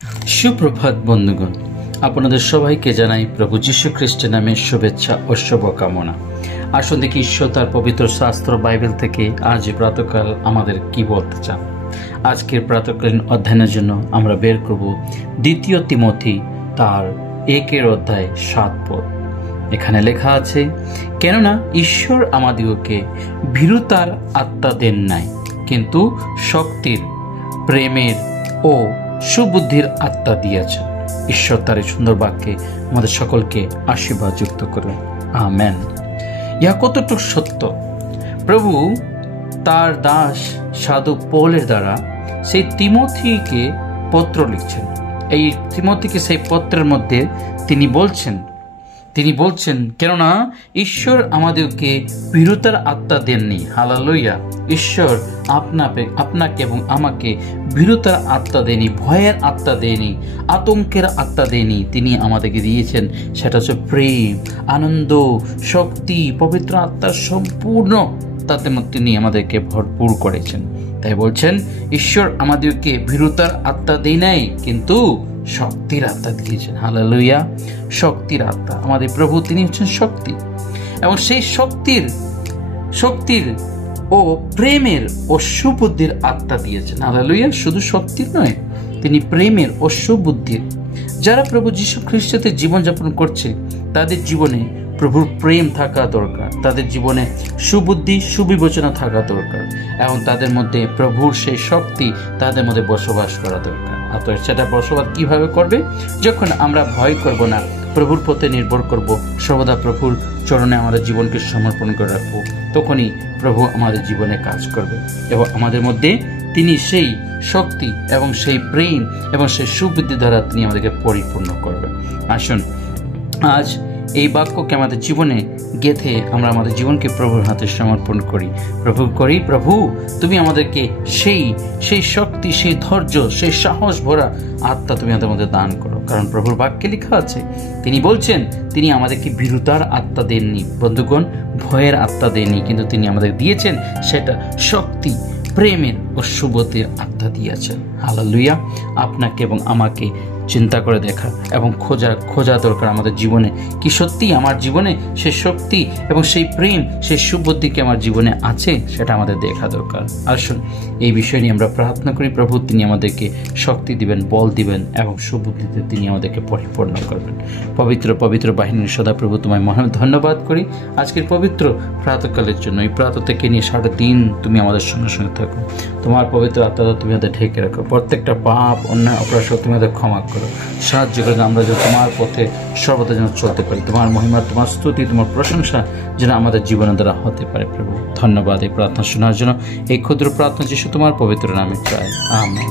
সুপ্রভাত বন্ধুগণ, আপনাদের সবাইকে জানাই প্রভু যীশু খ্রিস্টের নামে শুভেচ্ছা ও শুভকামনা। আসুন দেখি ঈশ্বর তার পবিত্র শাস্ত্র বাইবেল থেকে আজ প্রাতঃকাল আমাদের কি বলতে চান। আজকের প্রাতঃকালীন অধ্যয়নের জন্য আমরা বের করব 2 তিমথি তার 1:7 পদ। এখানে লেখা আছে, কেননা ঈশ্বর আমাদিগকে ভীরুতার আত্মা দেন নাই, কিন্তু শক্তির, প্রেমের ও সুবুদ্ধির আত্মা দিয়েছেন। ঈশ্বর তার এই সুন্দর বাক্যে আমাদের সকলকে আশীর্বাদ যুক্ত করুন, আমেন। ইহা কতটুকু সত্য, প্রভু তার দাস সাধু পৌলের দ্বারা সেই তিমথিকে পত্র লিখছেন। এই তিমথিকে সেই পত্রের মধ্যে তিনি বলছেন কেননা ঈশ্বর আমাদেরকে ভীরুতার আত্মা দেননি। হালেলুয়া। ঈশ্বর আপনাকে এবং আমাকে ভীরুতার আত্মা দেয়নি, ভয়ের আত্মা দেয়নি, আতঙ্কের আত্মা দেয়নি। তিনি আমাদেরকে দিয়েছেন সেটা হচ্ছে প্রেম, আনন্দ, শক্তি, পবিত্র আত্মার সম্পূর্ণ তাতে তিনি আমাদেরকে ভরপুর করেছেন। তাই বলছেন ঈশ্বর আমাদেরকে ভীরুতার আত্মা দেয় নাই, কিন্তু শক্তির আত্মা দিয়েছেন। হালেলুয়া। শক্তির আত্মা, আমাদের প্রভু তিনি হচ্ছেন শক্তি, এবং সেই শক্তির ও প্রেমের ও সুবুদ্ধির আত্মা দিয়েছেন। হালেলুয়া। শুধু শক্তির নয়, তিনি প্রেমের ও সুবুদ্ধির। যারা প্রভু যীশু খ্রিস্টতে জীবনযাপন করছে তাদের জীবনে প্রভুর প্রেম থাকা দরকার, তাদের জীবনে সুবুদ্ধি, সুবিবেচনা থাকা দরকার, এবং তাদের মধ্যে প্রভুর সেই শক্তি তাদের মধ্যে বসবাস করা দরকার। আর সেটা বসবাস কিভাবে করবে? যখন আমরা ভয় করব না, প্রভুর পথে নির্ভর করব, সর্বদা প্রভুর চরণে আমাদের জীবনকে সমর্পণ করে রাখবো, তখনই প্রভু আমাদের জীবনে কাজ করবে, এবং আমাদের মধ্যে তিনি সেই শক্তি এবং সেই প্রেম এবং সেই সুবুদ্ধি দ্বারা তিনি আমাদেরকে পরিপূর্ণ করবেন। আসুন আজ এই বাক্যকে আমাদের জীবনে গেঁথে আমরা আমাদের জীবনকে প্রভুর হাতে সমর্পণ করি। প্রভু তুমি আমাদেরকে সেই শক্তি, সেই ধৈর্য, সেই সাহস ভরা আত্মা তুমি আমাদের মধ্যে দান করো। কারণ প্রভুর বাক্যে লেখা আছে, তিনি বলছেন তিনি আমাদেরকে ভীরুতার আত্মা দেননি বন্ধুগণ, ভয়ের আত্মা দেননি, কিন্তু তিনি আমাদের দিয়েছেন সেটা শক্তি, প্রেমের ও সুবুদ্ধির আত্মা দিয়েছেন। হালেলুয়া। আপনাকে এবং আমাকে চিন্তা করে দেখা এবং খোঁজা দরকার আমাদের জীবনে, কি সত্যি আমার জীবনে সেই শক্তি এবং সেই প্রেম, সেই সুবুদ্ধিকে আমার জীবনে আছে, সেটা আমাদের দেখা দরকার। আসুন এই বিষয় নিয়ে আমরা প্রার্থনা করি। প্রভু তিনি আমাদেরকে শক্তি দিবেন, বল দিবেন, এবং সুবুদ্ধিতে তিনি আমাদেরকে পরিপূর্ণ করবেন। পবিত্র বাহিনীর সদাপ্রভু তোমায় ধন্যবাদ করি আজকের পবিত্র প্রাতঃকালের জন্য। এই প্রাতঃ থেকে নিয়ে 3.5 তুমি আমাদের সঙ্গে সঙ্গে থাকো। তোমার পবিত্র আত্মা তুমি আমাদের ঢেকে রাখো। প্রত্যেকটা পাপ, অন্যায়, অপরাধ তুমি আমাদের ক্ষমা করো, সাহায্য করে আমরা যেন তোমার পথে সর্বদা যেন চলতে পারি। তোমার মহিমা, তোমার স্তুতি, তোমার প্রশংসা যেন আমাদের জীবনের দ্বারা হতে পারে। প্রভু ধন্যবাদ এই প্রার্থনা শোনার জন্য। এই ক্ষুদ্র প্রার্থনা যিশু তোমার পবিত্র নামে চাই, আমেন।